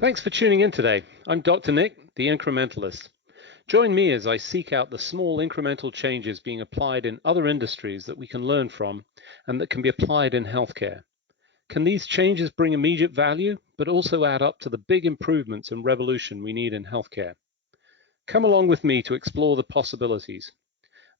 Thanks for tuning in today. I'm Dr. Nick, the Incrementalist. Join me as I seek out the small incremental changes being applied in other industries that we can learn from and that can be applied in healthcare. Can these changes bring immediate value, but also add up to the big improvements and revolution we need in healthcare? Come along with me to explore the possibilities.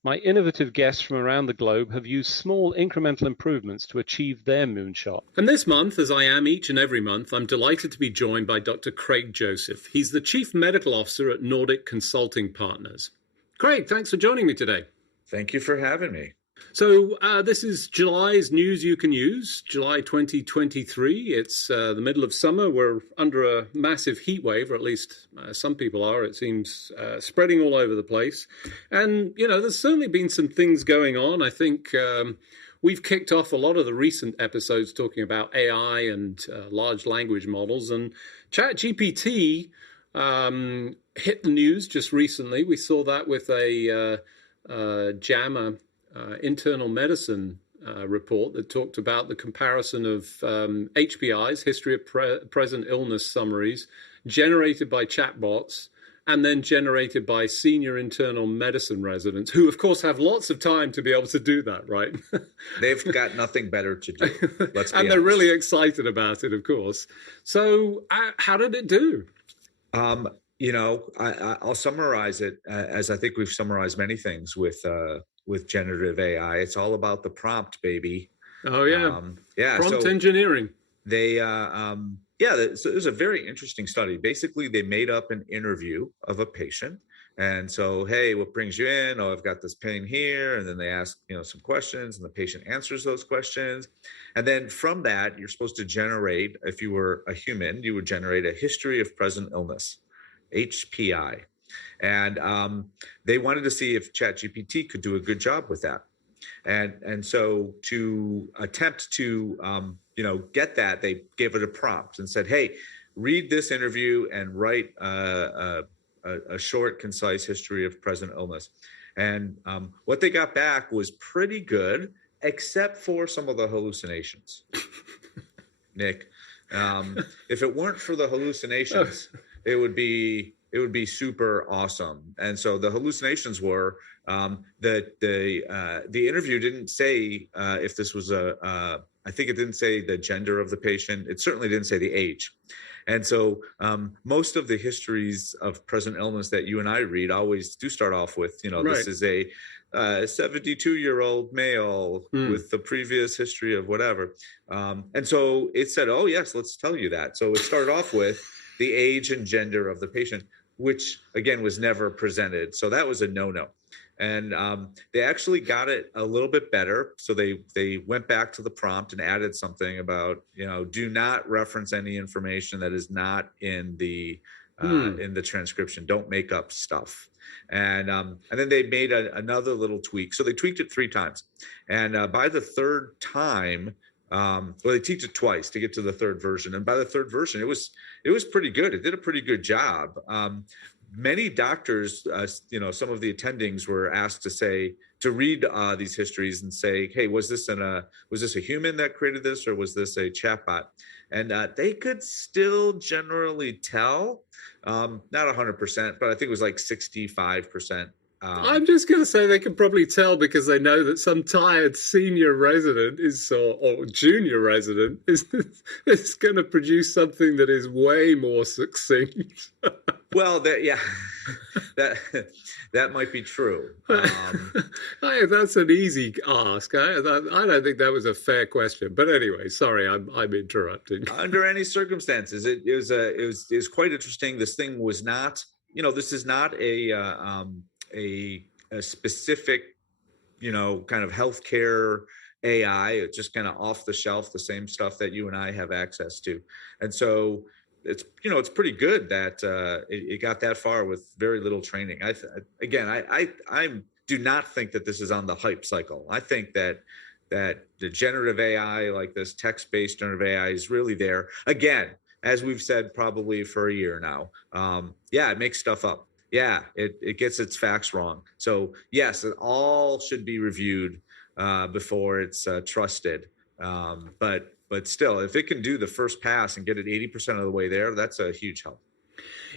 My innovative guests from around the globe have used small incremental improvements to achieve their moonshot. And this month, as I am each and every month, I'm delighted to be joined by Dr. Craig Joseph. He's the Chief Medical Officer at Nordic Consulting Partners. Craig, thanks for joining me today. Thank you for having me. So this is July's news you can use, July 2023. It's the middle of summer. We're under a massive heat wave, or at least some people are. It seems spreading all over the place. And, you know, there's certainly been some things going on. I think we've kicked off a lot of the recent episodes talking about AI and large language models. And ChatGPT hit the news just recently. We saw that with a JAMA internal medicine report that talked about the comparison of HPIs, history of present illness summaries, generated by chatbots and then generated by senior internal medicine residents, who, of course, have lots of time to be able to do that, right? They've got nothing better to do. Let's be and they're really excited about it, of course. So how did it do? You know, I'll summarize it as I think we've summarized many things with generative AI. It's all about the prompt, baby. Oh, yeah. Prompt engineering. So it was a very interesting study. Basically, they made up an interview of a patient. And so, hey, what brings you in? Oh, I've got this pain here. And then they ask, some questions, and the patient answers those questions. And then from that, you're supposed to generate, if you were a human, you would generate a history of present illness, HPI. And they wanted to see if ChatGPT could do a good job with that. And so to attempt to, get that, they gave it a prompt and said, hey, read this interview and write a short, concise history of present illness. And what they got back was pretty good, except for some of the hallucinations. Nick, if it weren't for the hallucinations, it would be super awesome. And so the hallucinations were that the interview didn't say if this was I think it didn't say the gender of the patient. It certainly didn't say the age. And so most of the histories of present illness that you and I read always do start off with, right. This is a 72-year-old male with the previous history of whatever. And so it said, oh, yes, let's tell you that. So it started off with the age and gender of the patient, which, again, was never presented. So that was a no-no. And they actually got it a little bit better. So they went back to the prompt and added something about, do not reference any information that is not in the transcription. Don't make up stuff. And then they made another little tweak. So they tweaked it 3 times. And by the third time, they tweaked it twice to get to the third version. And by the third version, it was pretty good. It did a pretty good job. Many doctors, some of the attendings were asked to read these histories and say, hey, was this a human that created this, or was this a chatbot? And they could still generally tell, not 100%, but I think it was like 65%. I'm just going to say they can probably tell because they know that some tired senior resident or junior resident is going to produce something that is way more succinct. Well, that might be true. That's an easy ask. I don't think that was a fair question. But anyway, sorry, I'm interrupting. Under any circumstances, it was quite interesting. This thing was not, this is not a specific, kind of healthcare AI. It's just kind of off the shelf, the same stuff that you and I have access to. And so it's pretty good that it got that far with very little training. I do not think that this is on the hype cycle. I think that the generative AI, like this text-based generative AI, is really there. Again, as we've said probably for a year now, it makes stuff up. Yeah, it gets its facts wrong. So yes, it all should be reviewed before it's trusted. But but still, if it can do the first pass and get it 80% of the way there, that's a huge help.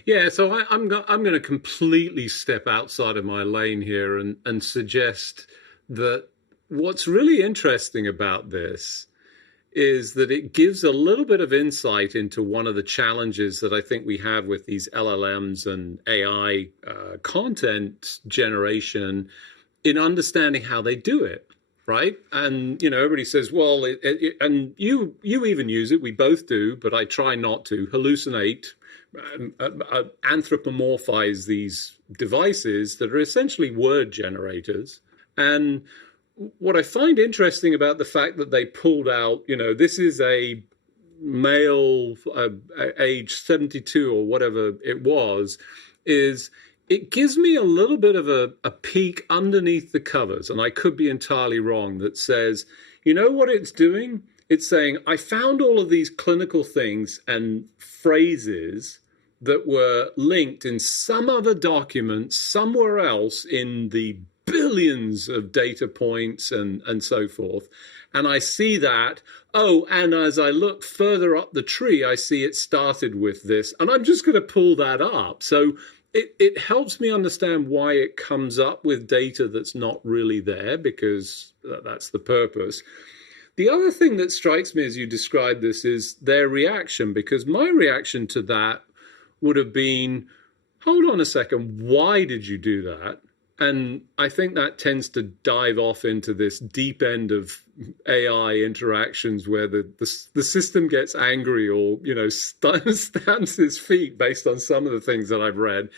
Yeah, so I'm going to completely step outside of my lane here and suggest that what's really interesting about this is that it gives a little bit of insight into one of the challenges that I think we have with these LLMs and AI content generation in understanding how they do it, right? And everybody says, well, and you even use it. We both do, but I try not to hallucinate, anthropomorphize these devices that are essentially word generators. And what I find interesting about the fact that they pulled out, this is a male, age 72 or whatever it was, is it gives me a little bit of a peek underneath the covers, and I could be entirely wrong, that says, what it's doing? It's saying, I found all of these clinical things and phrases that were linked in some other document somewhere else in the billions of data points and so forth. And I see that, and as I look further up the tree, I see it started with this, and I'm just going to pull that up. So it helps me understand why it comes up with data that's not really there, because that's the purpose. The other thing that strikes me as you describe this is their reaction, because my reaction to that would have been, hold on a second, why did you do that? And I think that tends to dive off into this deep end of AI interactions where the system gets angry or, stamps its feet based on some of the things that I've read.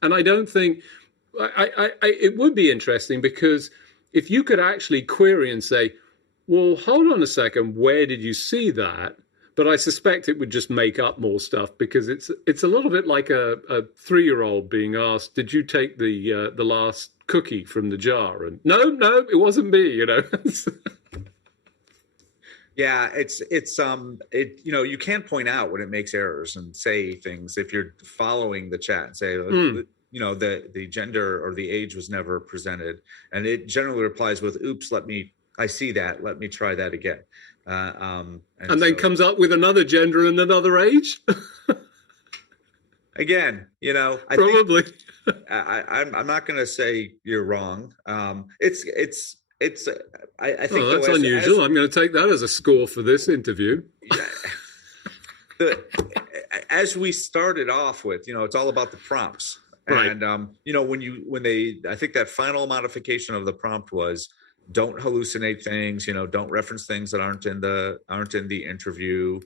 And I don't think, it would be interesting, because if you could actually query and say, well, hold on a second, where did you see that? But I suspect it would just make up more stuff, because it's a little bit like a 3-year-old being asked, "Did you take the last cookie from the jar?" And no, it wasn't me. Yeah, you can't point out when it makes errors and say things if you're following the chat and say, the gender or the age was never presented, and it generally replies with, "Oops, I see that. Let me try that again." And then comes up with another gender and another age. Again, I probably. I'm not going to say you're wrong. I think that's unusual. I'm going to take that as a score for this interview. As we started off with, it's all about the prompts. Right. And I think that final modification of the prompt was, don't hallucinate things, don't reference things that aren't in the interview,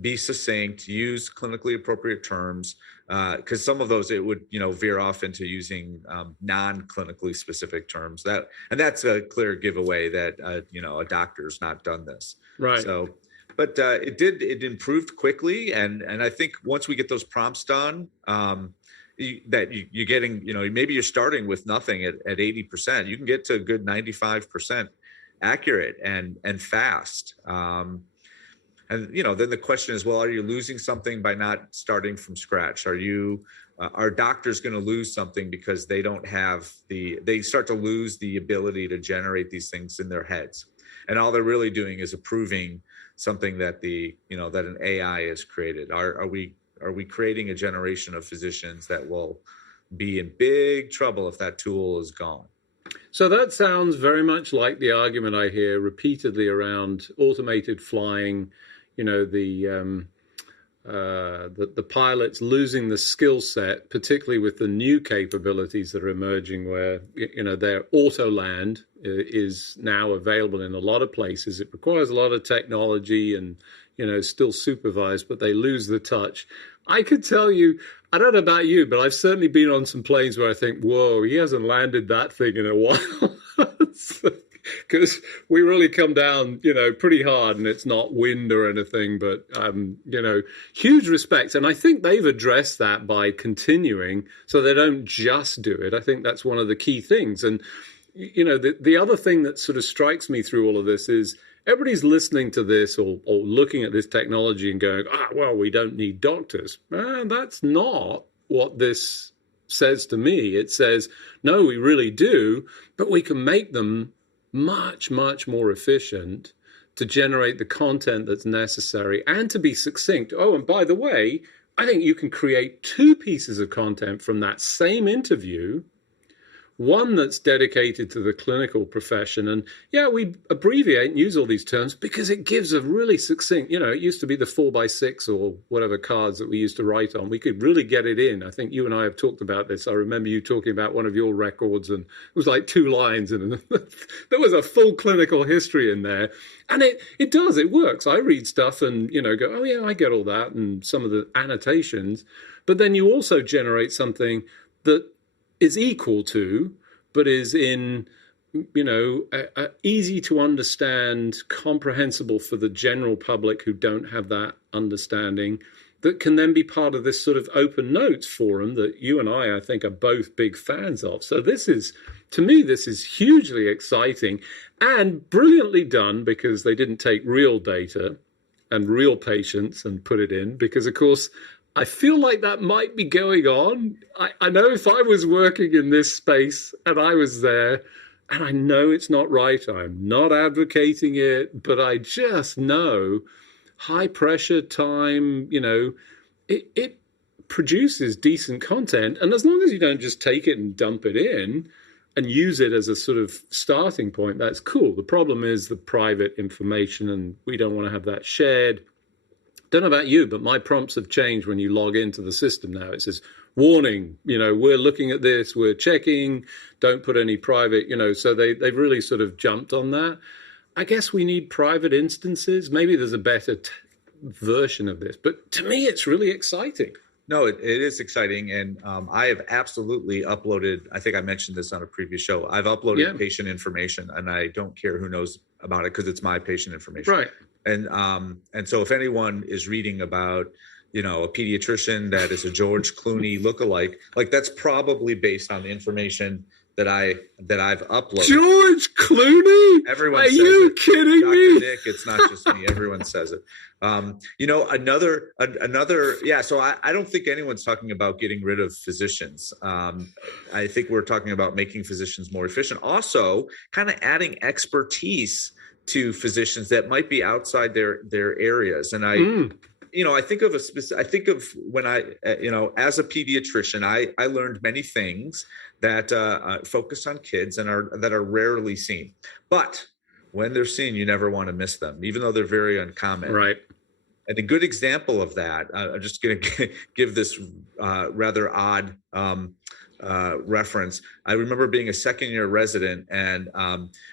be succinct, use clinically appropriate terms, because some of those it would veer off into using non-clinically specific terms, that's a clear giveaway that a doctor's not done this. Right. So but it improved quickly, and I think once we get those prompts done, you're getting, maybe you're starting with nothing at 80%. You can get to a good 95% accurate and fast. And then the question is, well, are you losing something by not starting from scratch? Are doctors going to lose something because they don't have they start to lose the ability to generate these things in their heads, and all they're really doing is approving something that that an AI has created? Are we creating a generation of physicians that will be in big trouble if that tool is gone? So that sounds very much like the argument I hear repeatedly around automated flying, the pilots losing the skill set, particularly with the new capabilities that are emerging where, their auto land is now available in a lot of places. It requires a lot of technology and, still supervised, but they lose the touch. I could tell you, I don't know about you, but I've certainly been on some planes where I think, whoa, he hasn't landed that thing in a while. Because we really come down, pretty hard, and it's not wind or anything, but, huge respect. And I think they've addressed that by continuing, so they don't just do it. I think that's one of the key things. And, the other thing that sort of strikes me through all of this is everybody's listening to this or looking at this technology and going, well, we don't need doctors. That's not what this says to me. It says, no, we really do, but we can make them much, much more efficient to generate the content that's necessary and to be succinct. Oh, and by the way, I think you can create 2 pieces of content from that same interview, one that's dedicated to the clinical profession. And yeah, we abbreviate and use all these terms because it gives a really succinct, it used to be the 4x6 or whatever cards that we used to write on. We could really get it in. I think you and I have talked about this. I remember you talking about one of your records, and it was like 2 lines, and there was a full clinical history in there. And it works. I read stuff and, go, oh yeah, I get all that, and some of the annotations. But then you also generate something that is equal to, but is in, easy to understand, comprehensible for the general public who don't have that understanding, that can then be part of this sort of open notes forum that you and I think, are both big fans of. So to me, this is hugely exciting and brilliantly done, because they didn't take real data and real patients and put it in, because, of course, I feel like that might be going on. I know if I was working in this space and I was there, and I know it's not right, I'm not advocating it, but I just know high pressure time, it produces decent content. And as long as you don't just take it and dump it in and use it as a sort of starting point, that's cool. The problem is the private information, and we don't want to have that shared. Don't know about you, but my prompts have changed when you log into the system now. It says, warning, we're looking at this, we're checking, don't put any private, so they've really sort of jumped on that. I guess we need private instances. Maybe there's a better version of this, but to me, it's really exciting. No, it is exciting. And I have absolutely uploaded, I think I mentioned this on a previous show, I've uploaded patient information, and I don't care who knows about it because it's my patient information. Right. And so if anyone is reading about, a pediatrician that is a George Clooney lookalike, like that's probably based on the information that I've uploaded. George Clooney? Everyone Are says you it. kidding Dr. me? Nick, it's not just me. Everyone says it. So I don't think anyone's talking about getting rid of physicians. I think we're talking about making physicians more efficient. Also, kind of adding expertise to physicians that might be outside their areas. And I think of when I, as a pediatrician, I learned many things that focus on kids and that are rarely seen. But when they're seen, you never want to miss them, even though they're very uncommon. Right. And a good example of that, I'm just going to give this rather odd reference. I remember being a second-year resident, and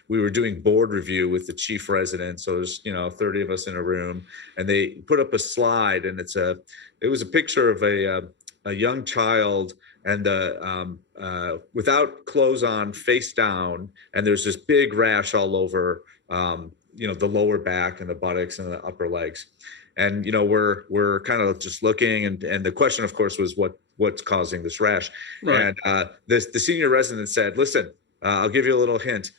we were doing board review with the chief resident. So there's 30 of us in a room, and they put up a slide, and it was a picture of a young child, and without clothes on, face down, and there's this big rash all over the lower back and the buttocks and the upper legs. And we're kind of just looking, and the question, of course, was what's causing this rash. Right. And the senior resident said, "Listen, I'll give you a little hint.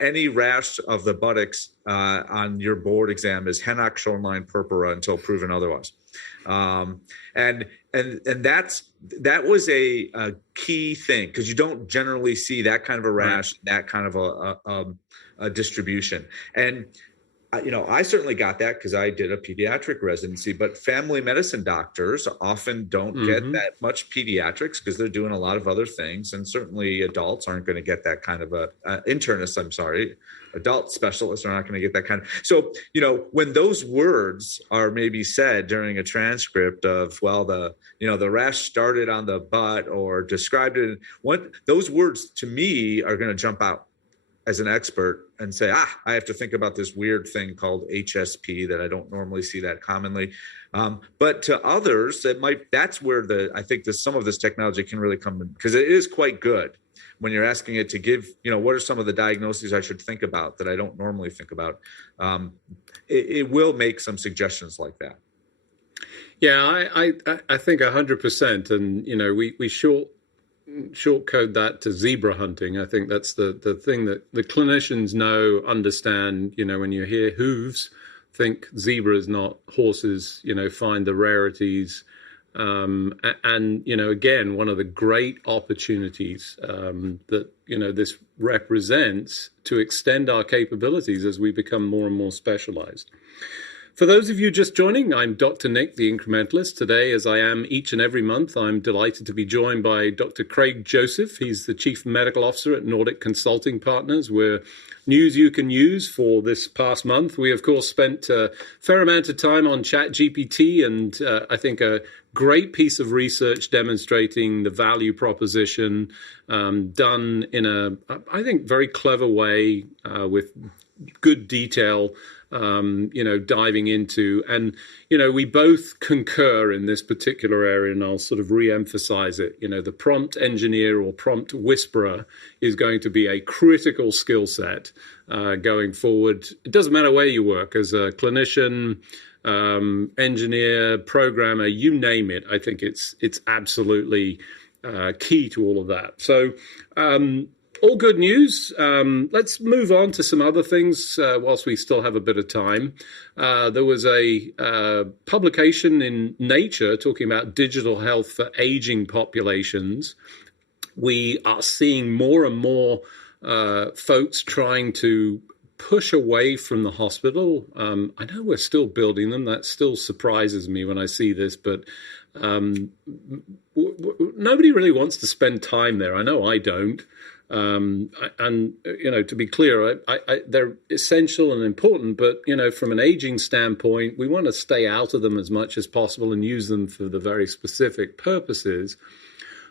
Any rash of the buttocks on your board exam is Hennock shoreline purpura until proven otherwise." And that was a key thing, because you don't generally see that kind of a rash, right, that kind of a distribution. And I certainly got that because I did a pediatric residency, but family medicine doctors often don't get that much pediatrics because they're doing a lot of other things. And certainly adults aren't going to get that kind of adult specialists are not going to get that kind of. So, when those words are maybe said during a transcript of, well, the rash started on the butt or described it, those words to me are going to jump out as an expert and say, I have to think about this weird thing called HSP that I don't normally see that commonly. But to others, that's where I think some of this technology can really come in, because it is quite good when you're asking it to give, what are some of the diagnoses I should think about that I don't normally think about. It will make some suggestions like that. Yeah, I think 100%. And, we shortcode that to zebra hunting. I think that's the thing that the clinicians understand. When you hear hooves, think zebras, not horses. Find the rarities. And, again, one of the great opportunities that, this represents to extend our capabilities as we become more and more specialized. For those of you just joining, I'm Dr. Nick, the Incrementalist. Today, as I am each and every month, I'm delighted to be joined by Dr. Craig Joseph. He's the Chief Medical Officer at Nordic Consulting Partners. We're news you can use for this past month. We, of course, spent a fair amount of time on ChatGPT, and I think a great piece of research demonstrating the value proposition done in a, I think, very clever way with good detail, diving into. And, we both concur in this particular area, and I'll sort of re-emphasize it. The prompt engineer or prompt whisperer is going to be a critical skill set going forward. It doesn't matter where you work, as a clinician, engineer, programmer, you name it. I think it's absolutely key to all of that. So, all good news. Let's move on to some other things whilst we still have a bit of time. There was a publication in Nature talking about digital health for aging populations. We are seeing more and more folks trying to push away from the hospital. I know we're still building them. That still surprises me when I see this, but nobody really wants to spend time there. I know I don't. To be clear, they're essential and important, but, from an aging standpoint, we want to stay out of them as much as possible and use them for the very specific purposes.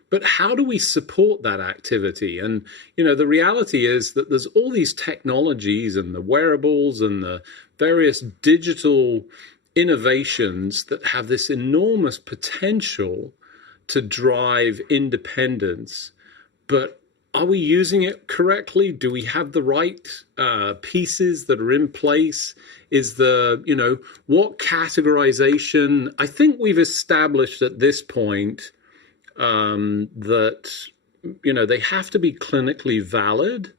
But how do we support that activity? And, the reality is that there's all these technologies and the wearables and the various digital innovations that have this enormous potential to drive independence. But are we using it correctly? Do we have the right pieces that are in place? Is what categorization? I think we've established at this point that, they have to be clinically valid.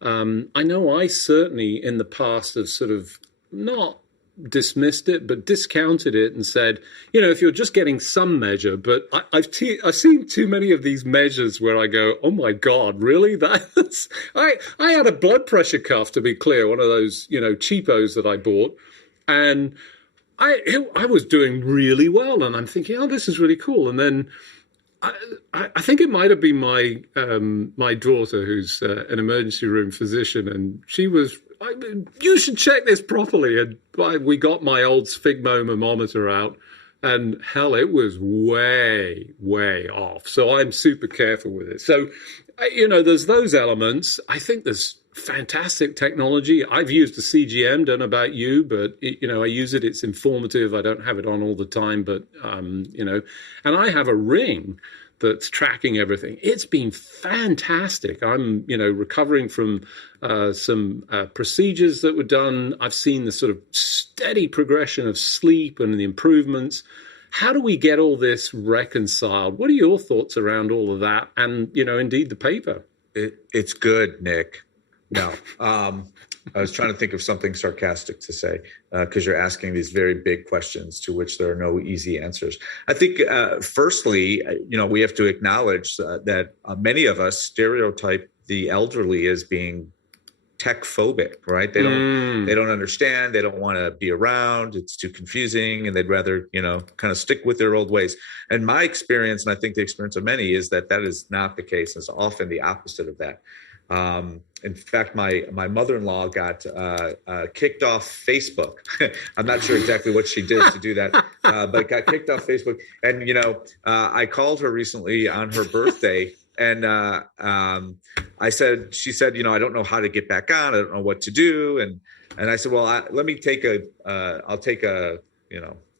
I know I certainly in the past have sort of not dismissed it, but discounted it and said, if you're just getting some measure, but I've seen too many of these measures where I go, oh my God, really? That's I had a blood pressure cuff, to be clear, one of those, cheapos that I bought, and I was doing really well, and I'm thinking, oh, this is really cool. And then I think it might have been my daughter, who's an emergency room physician, and she was, you should check this properly. And we got my old sphygmomanometer out, and hell, it was way, way off. So I'm super careful with it. So, there's those elements. I think there's fantastic technology. I've used a CGM, don't know about you, but I use it. It's informative. I don't have it on all the time, but and I have a ring that's tracking everything. It's been fantastic. I'm recovering from some procedures that were done. I've seen the sort of steady progression of sleep and the improvements. How do we get all this reconciled? What are your thoughts around all of that? And indeed the paper. It's good, Nick. No, I was trying to think of something sarcastic to say because you're asking these very big questions to which there are no easy answers. I think, firstly, we have to acknowledge that many of us stereotype the elderly as being tech phobic, right? They don't understand. They don't want to be around. It's too confusing, and they'd rather, kind of stick with their old ways. And my experience, and I think the experience of many, is that is not the case. It's often the opposite of that. In fact, my mother-in-law got kicked off Facebook. I'm not sure exactly what she did to do that, but got kicked off Facebook. And, I called her recently on her birthday, and she said, I don't know how to get back on. I don't know what to do. And I said, well, let me take I'll take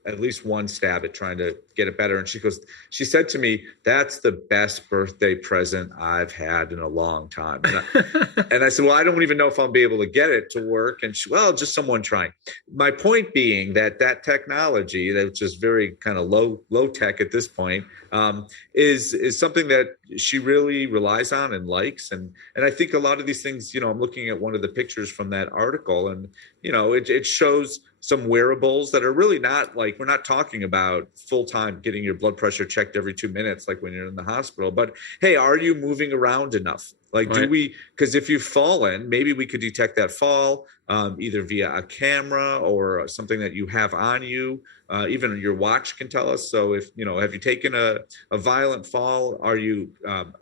at least one stab at trying to get it better. And she said to me, that's the best birthday present I've had in a long time. And I said, well, I don't even know if I'll be able to get it to work. And just someone trying. My point being that technology, which is very kind of low tech at this point, is something that she really relies on and likes. And I think a lot of these things, I'm looking at one of the pictures from that article, and, it shows some wearables that are really not like, we're not talking about full-time getting your blood pressure checked every 2 minutes, like when you're in the hospital, but hey, are you moving around enough? Like, do we, because if you've fallen, maybe we could detect that fall either via a camera or something that you have on you. Even your watch can tell us. So if, have you taken a violent fall? Are you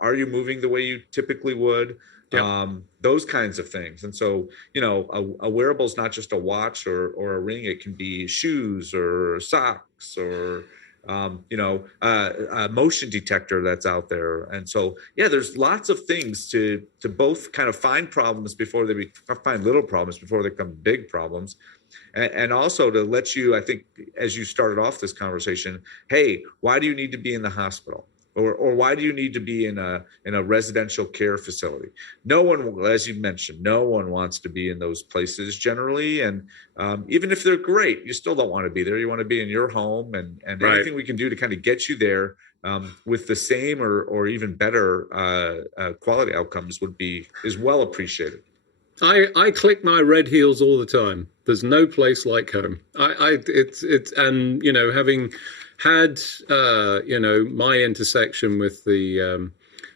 moving the way you typically would? Yep. Those kinds of things. And so, a wearable is not just a watch or a ring. It can be shoes or socks or, a motion detector that's out there. And so, there's lots of things to both kind of find problems before they find little problems before they become big problems. And also to let you, I think, as you started off this conversation, hey, why do you need to be in the hospital? Or why do you need to be in a residential care facility? No one, as you mentioned, no one wants to be in those places generally. And even if they're great, you still don't want to be there. You want to be in your home, and right. Anything we can do to kind of get you there with the same or even better quality outcomes is well appreciated. I click my red heels all the time. There's no place like home. And having had my intersection with the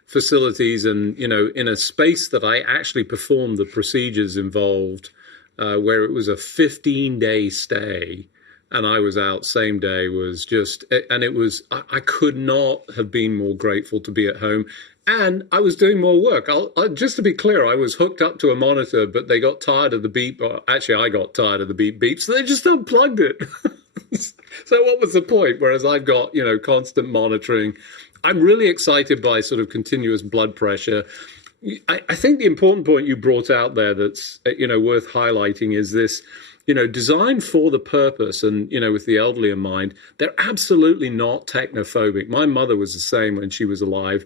facilities, and in a space that I actually performed the procedures involved, where it was a 15-day stay, and I was out same day, was just, and it was, I could not have been more grateful to be at home. And I was doing more work. Just to be clear, I was hooked up to a monitor, but they got tired of the beep. Actually, I got tired of the beep, so they just unplugged it. So what was the point? Whereas I've got, constant monitoring. I'm really excited by sort of continuous blood pressure. I think the important point you brought out there that's, worth highlighting is this, designed for the purpose, and, with the elderly in mind, they're absolutely not technophobic. My mother was the same when she was alive.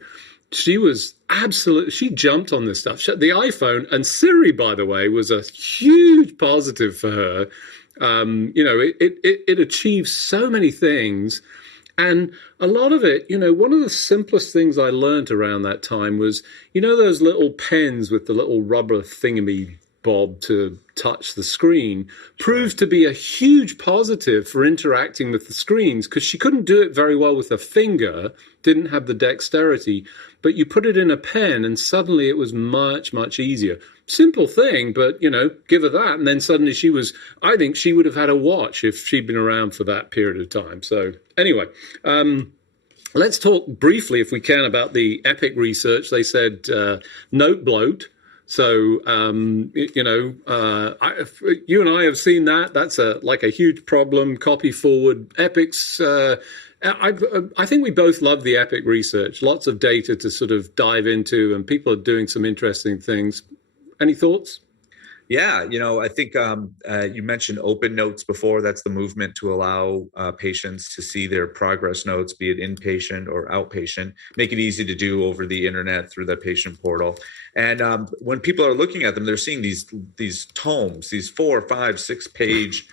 She jumped on this stuff. The iPhone and Siri, by the way, was a huge positive for her. It achieves so many things. And a lot of it, one of the simplest things I learned around that time was, those little pens with the little rubber thingamy bob to touch the screen proved to be a huge positive for interacting with the screens, because she couldn't do it very well with her finger, didn't have the dexterity, but you put it in a pen and suddenly it was much, much easier. Simple thing, but, give her that. And then suddenly I think she would have had a watch if she'd been around for that period of time. So anyway, let's talk briefly, if we can, about the EPIC research. They said note bloat. So, you and I have seen that. That's like a huge problem. Copy forward. EPIC's, I think we both love the EPIC research. Lots of data to sort of dive into, and people are doing some interesting things. Any thoughts? Yeah, I think you mentioned open notes before. That's the movement to allow patients to see their progress notes, be it inpatient or outpatient, make it easy to do over the internet through the patient portal. And when people are looking at them, they're seeing these tomes, these 4, 5, 6 page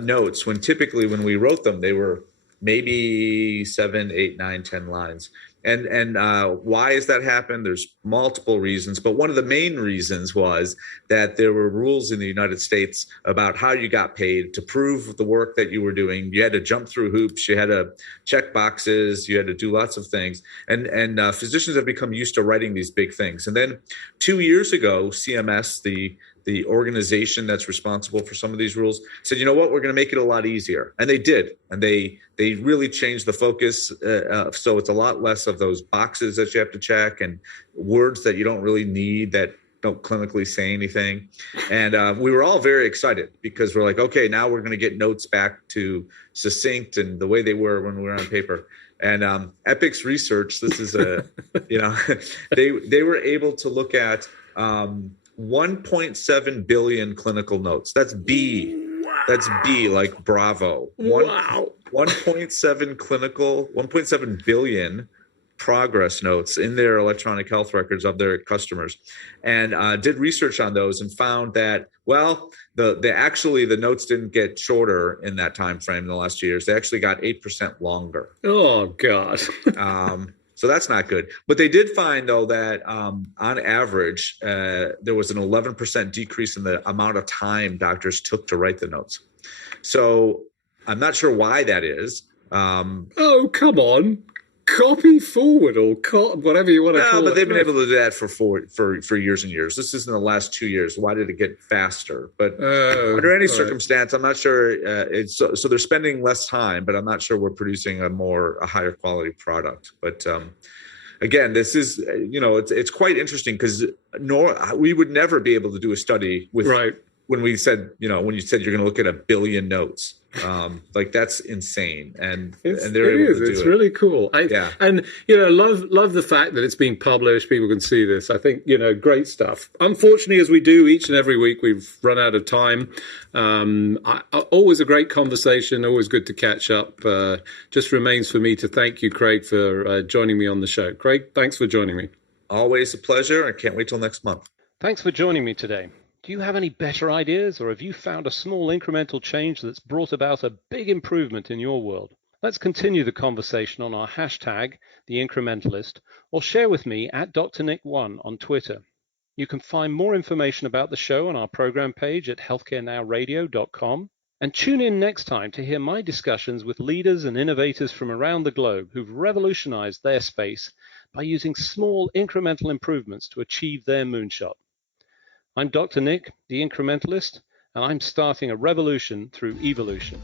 notes, when typically when we wrote them, they were maybe 7, 8, 9, 10 lines. And why has that happened? There's multiple reasons, but one of the main reasons was that there were rules in the United States about how you got paid. To prove the work that you were doing, you had to jump through hoops, you had to check boxes, you had to do lots of things. And physicians have become used to writing these big things. And then 2 years ago, CMS, the organization that's responsible for some of these rules, said, you know what, we're going to make it a lot easier. And they did. And they really changed the focus. So it's a lot less of those boxes that you have to check and words that you don't really need that don't clinically say anything. And we were all very excited, because we're like, okay, now we're going to get notes back to succinct and the way they were when we were on paper. And EPIC's research, this is they were able to look at 1.7 billion clinical notes. That's B. Wow. That's B, like Bravo. Wow. 1.7 billion progress notes in their electronic health records of their customers, and did research on those and found that, well, the notes didn't get shorter in that time frame in the last 2 years. They actually got 8% longer. Oh, God. So that's not good. But they did find, though, that on average, there was an 11% decrease in the amount of time doctors took to write the notes. So I'm not sure why that is. Oh, come on. Copy forward or whatever you want to No, call but it. they've been able to do that for years and years. This is in the last 2 years. Why did it get faster? But under any Right. circumstance, I'm not sure. It's so they're spending less time, but I'm not sure we're producing a higher quality product. But again, this is it's quite interesting because we would never be able to do a study with Right. when we said when you said you're going to look at 1 billion notes. Like that's insane, and they're able to do It's it. really cool. Yeah. And love the fact that it's being published. People can see this. I think great stuff. Unfortunately, as we do each and every week, we've run out of time. Always a great conversation. Always good to catch up. Just remains for me to thank you, Craig, for joining me on the show. Craig, thanks for joining me. Always a pleasure. I can't wait till next month. Thanks for joining me today. Do you have any better ideas, or have you found a small incremental change that's brought about a big improvement in your world? Let's continue the conversation on our hashtag, The Incrementalist, or share with me at DrNick1 on Twitter. You can find more information about the show on our program page at healthcarenowradio.com. And tune in next time to hear my discussions with leaders and innovators from around the globe who've revolutionized their space by using small incremental improvements to achieve their moonshot. I'm Dr. Nick, the Incrementalist, and I'm starting a revolution through evolution.